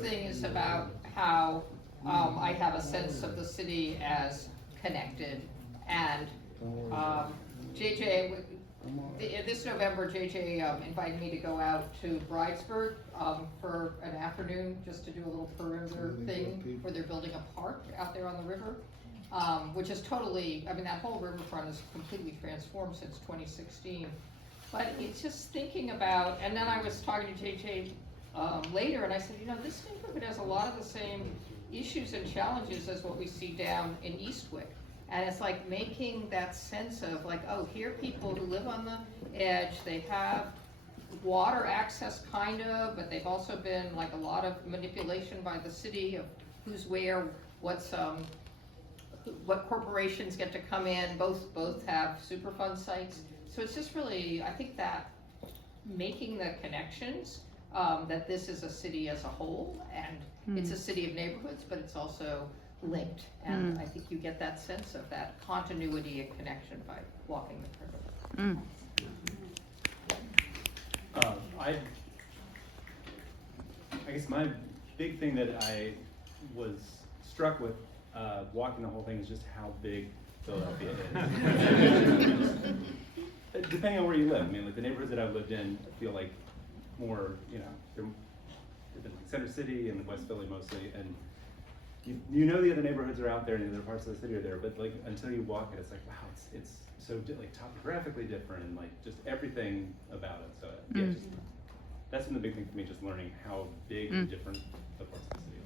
thing is about how I have a sense of the city as connected, and JJ, this November, JJ invited me to go out to Bridesburg for an afternoon just to do a little perimeter thing where they're building a park out there on the river, which is totally, I mean, that whole riverfront is completely transformed since 2016. But it's just thinking about, and then I was talking to JJ later, and I said, you know, this neighborhood has a lot of the same issues and challenges as what we see down in Eastwick. And it's like making that sense of like, oh, here are people who live on the edge, they have water access kind of, but they've also been like a lot of manipulation by the city of who's where, what's what corporations get to come in, both have Superfund sites. So it's just really, I think that making the connections, that this is a city as a whole, and it's a city of neighborhoods, but it's also linked, and I think you get that sense of that continuity and connection by walking the river. I guess my big thing that I was struck with walking the whole thing is just how big Philadelphia is. Depending on where you live, I mean, like the neighborhoods that I've lived in feel like more, you know, they're like Center City and West Philly mostly, and you know the other neighborhoods are out there and the other parts of the city are there, but like until you walk it, it's like, wow, it's so like topographically different and like just everything about it. So yeah, just, that's been the big thing for me, just learning how big and different the parts of the city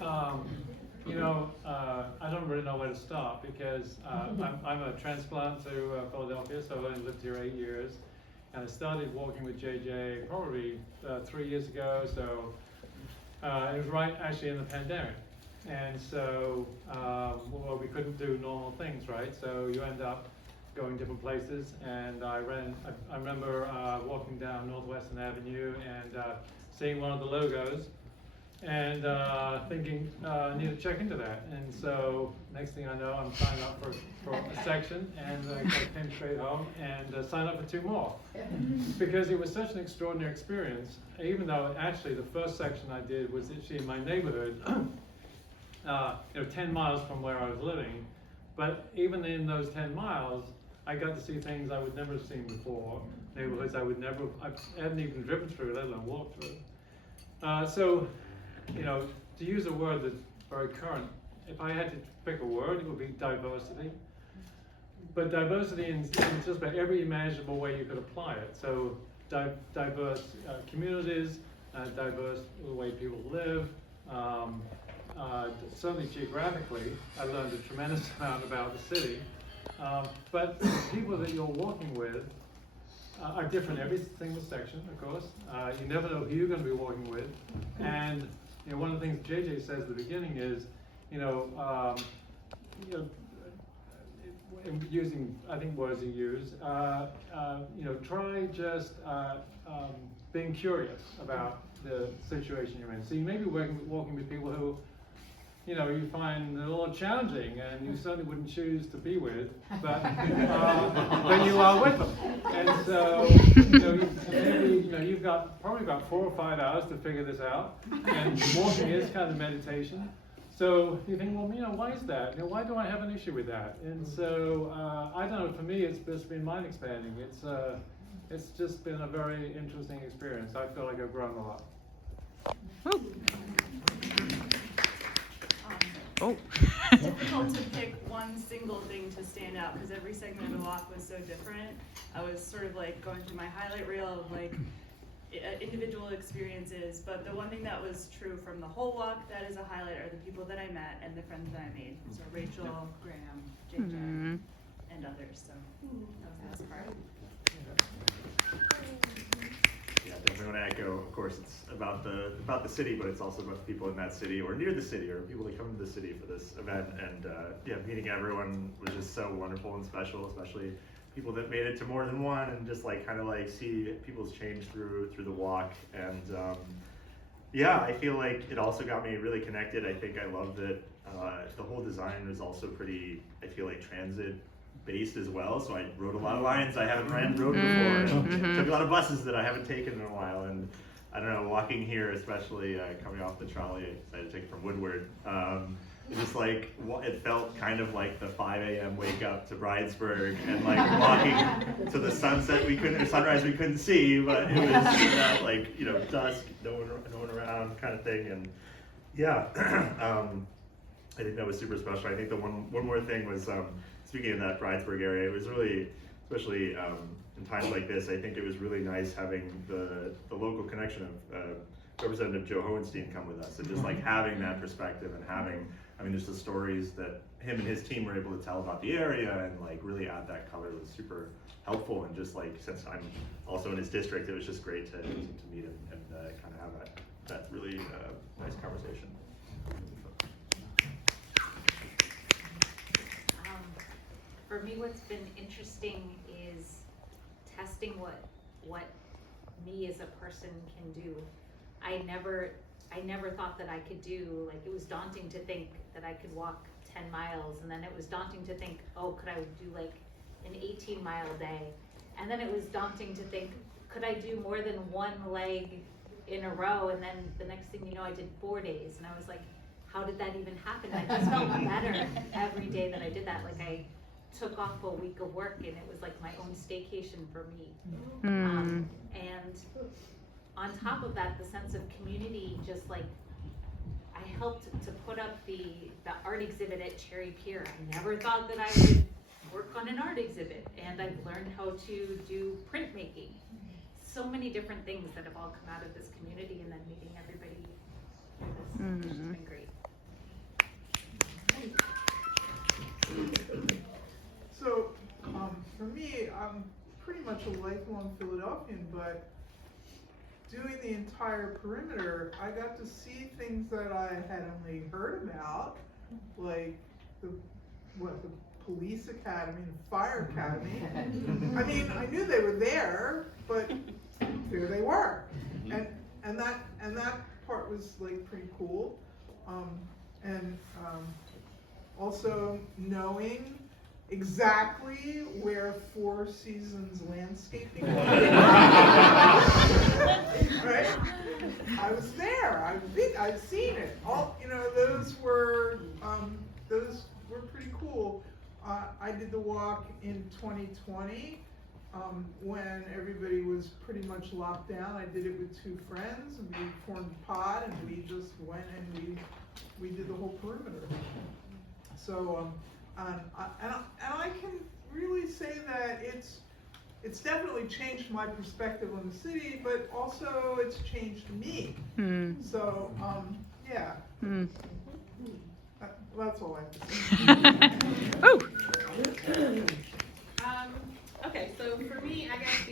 are. You know, I don't really know where to start because I'm a transplant to Philadelphia, so I've only lived here 8 years. And I started walking with JJ probably 3 years ago, so it was right actually in the pandemic. And so, well, we couldn't do normal things, right? So you end up going different places, and I remember walking down Northwestern Avenue and seeing one of the logos, and thinking, I need to check into that. And so next thing I know, I'm signed up for a section, and I came straight home and signed up for 2 more. Because it was such an extraordinary experience, even though actually the first section I did was actually in my neighborhood, 10 miles from where I was living. But even in those 10 miles, I got to see things I would never have seen before, neighborhoods I hadn't even driven through, let alone walked through. So, you know, to use a word that's very current, if I had to pick a word, it would be diversity. But diversity in just about every imaginable way you could apply it. So diverse communities, diverse the way people live. Certainly geographically, I learned a tremendous amount about the city. But the people that you're walking with are different every single section, of course. You never know who you're going to be walking with. And you know, one of the things JJ says at the beginning is, using, I think, words he used, try just being curious about the situation you're in. So you may be walking with people who, you know, you find a little challenging and you certainly wouldn't choose to be with, but when you are with them. And so, you've got probably about 4 or 5 hours to figure this out, and walking is kind of meditation. So you think, well, why is that? Why do I have an issue with that? And so, I don't know, for me, it's just been mind expanding. It's just been a very interesting experience. I feel like I've grown a lot. It's difficult to pick one single thing to stand out because every segment of the walk was so different. I was sort of like going through my highlight reel of like individual experiences, but the one thing that was true from the whole walk that is a highlight are the people that I met and the friends that I made. So Rachel, Graham, JJ, and others. So that was the best part. Yeah, definitely want to echo. Of course, it's about the city, but it's also about the people in that city or near the city or people that come to the city for this event. And meeting everyone was just so wonderful and special, especially people that made it to more than one, and just like kind of like see people's change through the walk. And I feel like it also got me really connected. I think I love that the whole design was also pretty, I feel like, transit based as well. So I rode a lot of lines I haven't rode before, and took a lot of buses that I haven't taken in a while. And I don't know, walking here, especially coming off the trolley, I decided to take it from Woodward. It's just like, it felt kind of like the 5 a.m. wake up to Bridesburg and like walking to the sunset or sunrise we couldn't see, but it was that like, you know, dusk, no one around kind of thing. And yeah, I think that was super special. I think the one more thing was, speaking of that Bridesburg area, it was really, especially in times like this, I think it was really nice having the local connection of Representative Joe Hohenstein come with us, and just like having that perspective and having, I mean, just the stories that him and his team were able to tell about the area and like really add that color was super helpful. And just like, since I'm also in his district, it was just great to meet him and kind of have that really nice conversation. For me, what's been interesting is testing what me as a person can do. I never thought that I could do, like, it was daunting to think that I could walk 10 miles, and then it was daunting to think, oh, could I do like an 18-mile day? And then it was daunting to think, could I do more than one leg in a row? And then the next thing you know, I did 4 days, and I was like, how did that even happen? I just felt better every day that I did that. Like, I took off a week of work, and it was like my own staycation for me. And on top of that, the sense of community, just like, I helped to put up the art exhibit at Cherry Pier. I never thought that I would work on an art exhibit, and I've learned how to do printmaking. So many different things that have all come out of this community, and then meeting everybody through this, which has been great. So, for me, I'm pretty much a lifelong Philadelphian, but doing the entire perimeter, I got to see things that I had only heard about, like the police academy, the fire academy. I mean, I knew they were there, but there they were, and that part was like pretty cool, also knowing exactly where Four Seasons landscaping was. Right? I was there. I've seen it. All, you know, those were pretty cool. I did the walk in 2020 when everybody was pretty much locked down. I did it with 2 friends, and we formed a pod, and we just went and we did the whole perimeter. So and I can really say that it's definitely changed my perspective on the city, but also it's changed me. So yeah. That's all I have to say. Oh. Okay, so for me, I guess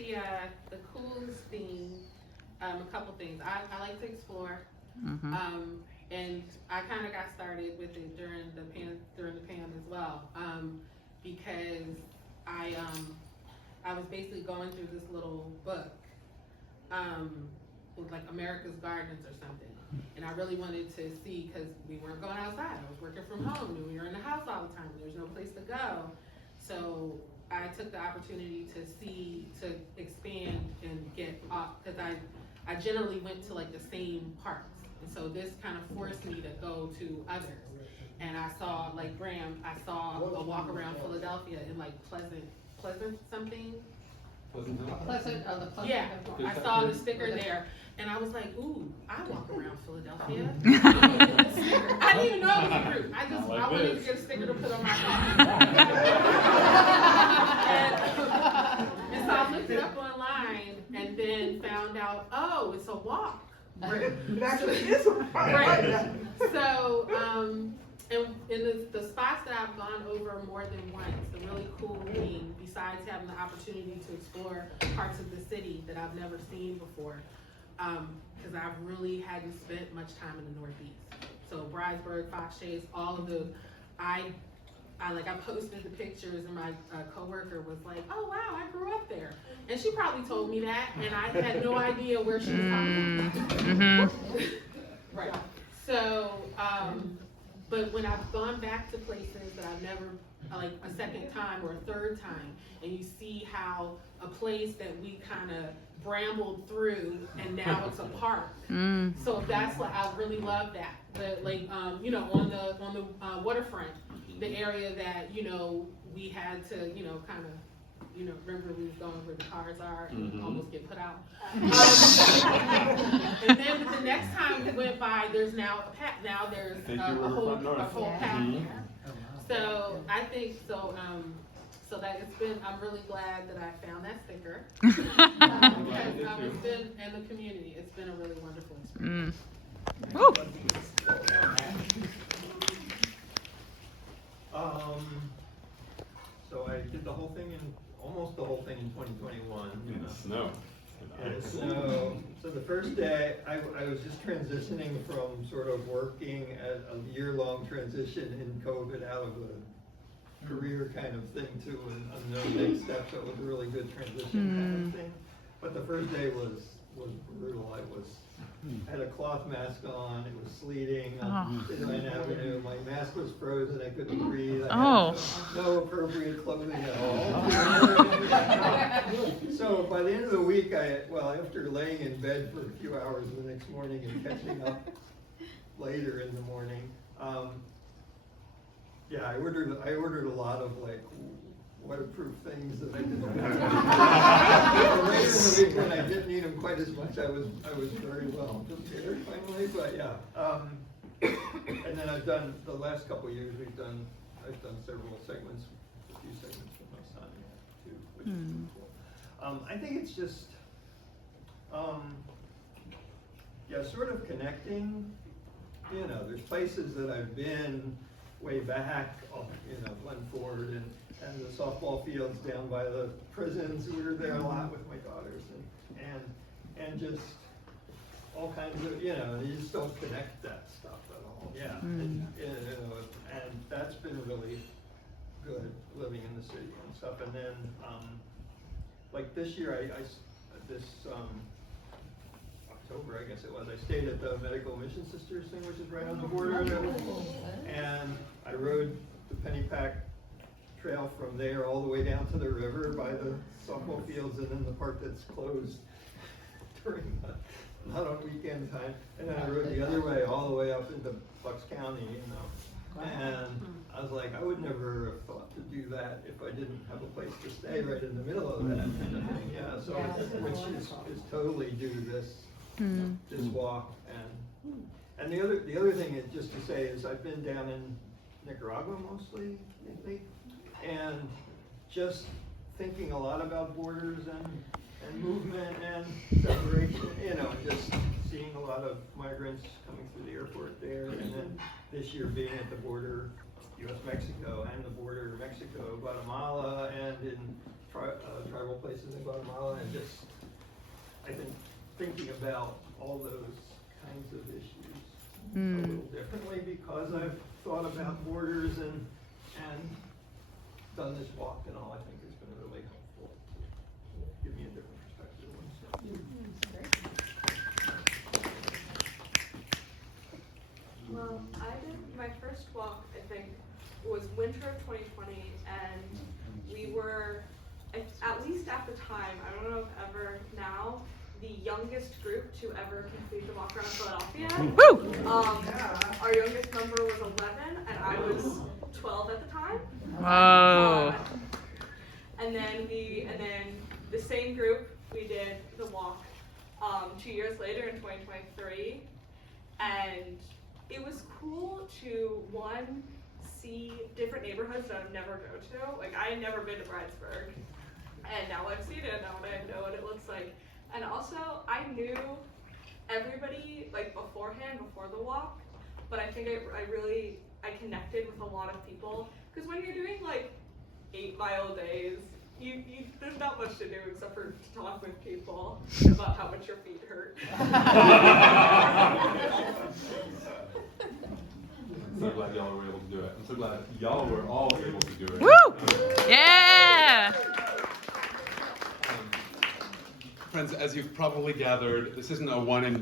the coolest thing, a couple things. I like to explore, and I kind of got started with it during the pan as well, because I was basically going through this little book, with like America's Gardens or something. And I really wanted to see, because we weren't going outside. I was working from home, and we were in the house all the time. There was no place to go. So I took the opportunity to expand and get off, because I generally went to like the same parks. And so this kind of forced me to go to others. And I saw, like Graham, I saw a walk around Philadelphia in like Pleasant something. Pleasant. Yeah, I saw the sticker there, and I was like, ooh, I walk around Philadelphia. I didn't even know it was a group. I wanted to get a sticker to put on my car. and so I looked it up online, and then found out, oh, it's a walk. It actually is a Right. So, and in the spots that I've gone over more than once, the really cool thing, besides having the opportunity to explore parts of the city that I've never seen before, because I really hadn't spent much time in the Northeast. So Bridesburg, Fox Chase, all of those, I posted the pictures, and my coworker was like, oh wow, I grew up there. And she probably told me that, and I had no idea where she was talking about. Right. So, but when I've gone back to places that I've never like a second time or a third time, and you see how a place that we kind of brambled through and now it's a park. So that's what I really love that. But like, you know, on the waterfront, the area that, you know, we had to, you know, kind of, you know, remember we was going where the cars are and almost get put out. And then the next time we went by, there's now a path. Now there's a whole path there. So I think so. So that it's been. I'm really glad that I found that sticker. Because it's been in the community. It's been a really wonderful experience. So I did the whole thing almost the whole thing in 2021. In the snow. And so the first day, I was just transitioning from sort of working at a year-long transition in COVID out of a career kind of thing to an unknown next step. So it was a really good transition kind of thing. But the first day was brutal. I had a cloth mask on. It was sleeting on Design Avenue. My mask was frozen. I couldn't breathe. I had no appropriate clothing at all. So by the end of the week, after laying in bed for a few hours the next morning and catching up later in the morning, I ordered a lot of like waterproof things that I didn't have. Later in the week when I didn't need them quite as much, I was very well prepared finally. But and then I've done the last couple of years. I've done several segments, a few segments with my son too, which is really cool. I think it's just sort of connecting. You know, there's places that I've been way back, Glen Ford and the softball fields down by the prisons. We were there a lot with my daughters, and just all kinds of, you just don't connect that stuff at all. Yeah, and that's been really good living in the city and stuff. And then, like this year, this October, I guess it was, I stayed at the Medical Mission Sisters thing, which is right on the border, and I rode the Pennypack Trail from there all the way down to the river by the softball fields, and then the part that's closed during not on weekend time, and then I rode the other way all the way up into Bucks County, and I was like, I would never have thought to do that if I didn't have a place to stay right in the middle of that kind of thing. Yeah, so which is totally due to this walk. And the other thing is just to say is I've been down in Nicaragua mostly lately, and just thinking a lot about borders and movement and separation, and just seeing a lot of migrants coming through the airport there, and then this year being at the border, U.S.-Mexico, and the border Mexico-Guatemala, and in tribal places in Guatemala, and just, I think, thinking about all those kinds of issues a little differently because I've thought about borders and done this walk and all. I think it's been really helpful to give me a different perspective on stuff. Well, I did my first walk, I think, was winter of 2020, and we were, at least at the time, I don't know if ever now, the youngest group to ever complete the walk around Philadelphia. Our youngest member was 11, and I was 12 at the time. Whoa. And then the same group, we did the walk 2 years later in 2023, and it was cool to, one, see different neighborhoods that I've never go to. Like, I had never been to Bridesburg, and now I've seen it, now I know what it looks like. And also, I knew everybody, like, beforehand, before the walk, but I think I connected with a lot of people, because when you're doing, like, 8-mile days, there's not much to do except for to talk with people about how much your feet hurt. I'm so glad y'all were able to do it. I'm so glad y'all were all able to do it. Woo! Yeah! Friends, as you've probably gathered, this isn't a one and